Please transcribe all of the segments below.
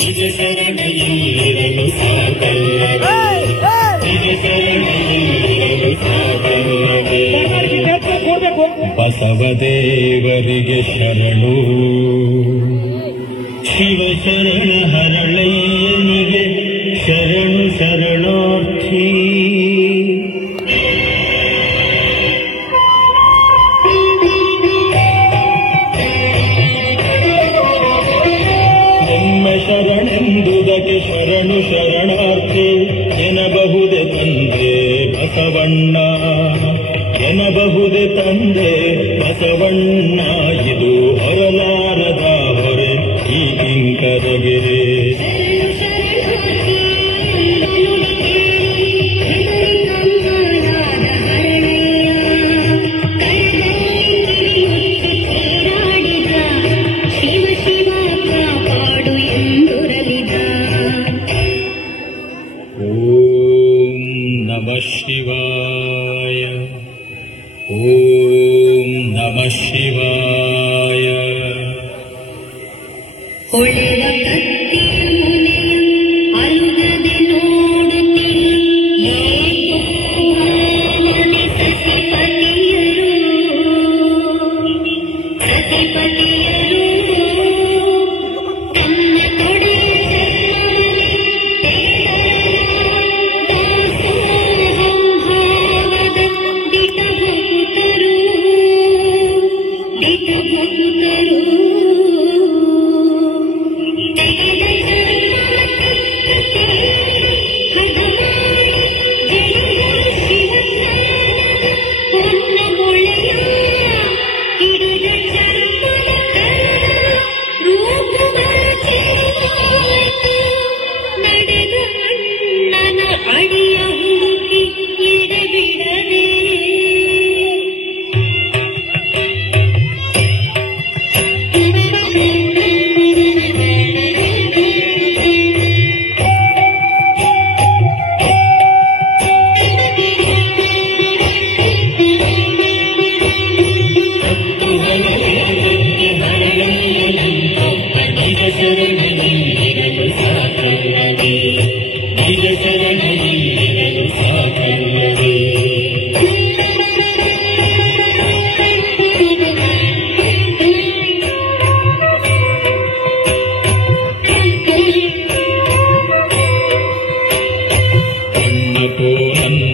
ನಿಜ ಶರಣೆಯಲ್ಲಿರಲು ಸಾಕಲ್ಲವೇ, ನಿಜ ಶರಣೆಯಲ್ಲಿರಲು ಸಾಕಲ್ಲವೇ. ಬಸವದೇವರಿಗೆ ಶರಣು, ಶಿವ ಶರಣ ಹರಳಯ್ಯನಿಗೆ ಶರಣು ಶರಣಾರ್ಥಿ. ಶರಣೆಂದುದಕ್ಕೆ ಶರಣು ಶರಣಾರ್ಥಿ ಎನ್ನಬಹುದೇ ತಂದೆ ಬಸವಣ್ಣ, ಎನ್ನಬಹುದೇ ತಂದೆ ಬಸವಣ್ಣ. ಇದು ಹೊರಲಾರದ ಹೊರೆ ಈ ಕಿಂಕರಗಿರಿ. ಶಿವಾಯ ಓಂ ನಮಃ ಶಿವಾಯ. ಹೊಳೆವ ಕತ್ತಿಯ ಮುನೆಯ ಅರುಗದೆ ನೋಡುತ್ತೀ ಸತಿಪತಿಯರು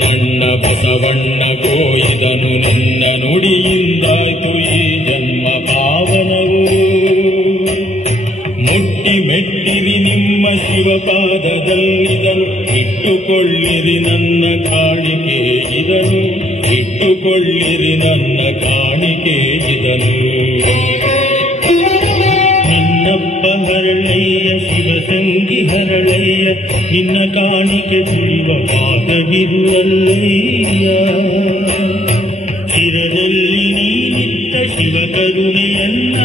ತನ್ನ ಬಸವಣ್ಣ ಕೋಯಿದನು ನನ್ನ ನುಡಿಯಿಂದಾಯ್ತು ಈ ಜನ್ಮ ಪಾವನವು. ಮುಟ್ಟಿ ಮೆಟ್ಟಿರಿ ನಿಮ್ಮ ಶಿವಪಾದದಲ್ಲಿದನು, ಇಟ್ಟುಕೊಳ್ಳಿರಿ ನನ್ನ ಕಾಣಿಕೆ ಇದನು, ಇಟ್ಟುಕೊಳ್ಳಿರಿ ನನ್ನ ಕಾಣಿಕೆ ಇದನು. ನಿನ್ನಪ್ಪ ಹರಳಯ್ಯ ಶಿವಸಂಗಿ ಹರಳಯ್ಯ, ನಿನ್ನ ಕಾಣಿಕೆ ತುಳಿವ ಪಾದವಿರುವಲ್ಲಯ್ಯ. ಚಿರದಲ್ಲಿ ನೀನಿತ್ತ ಶಿವ ಕರುಣೆಯನ್ನ,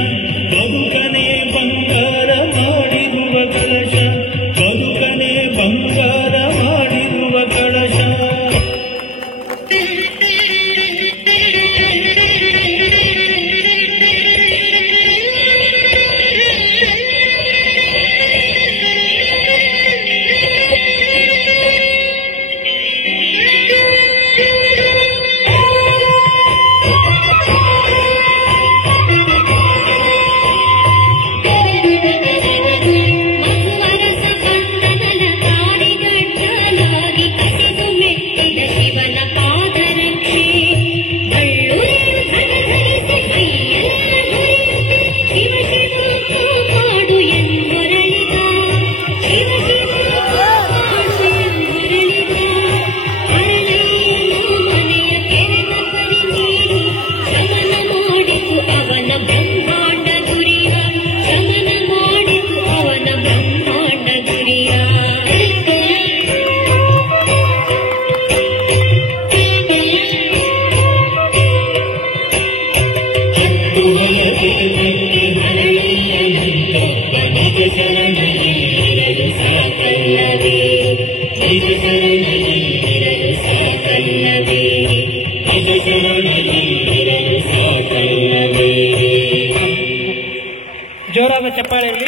ಬದುಕನೆ ಬಂಗಾರ ಮಾಡಿರುವ ಕಳಶ, ಬದುಕನೆ ಬಂಗಾರ ಮಾಡಿರುವ ಕಳಶ. ಚಪ್ಪಾಳೆ ಇರಲಿ.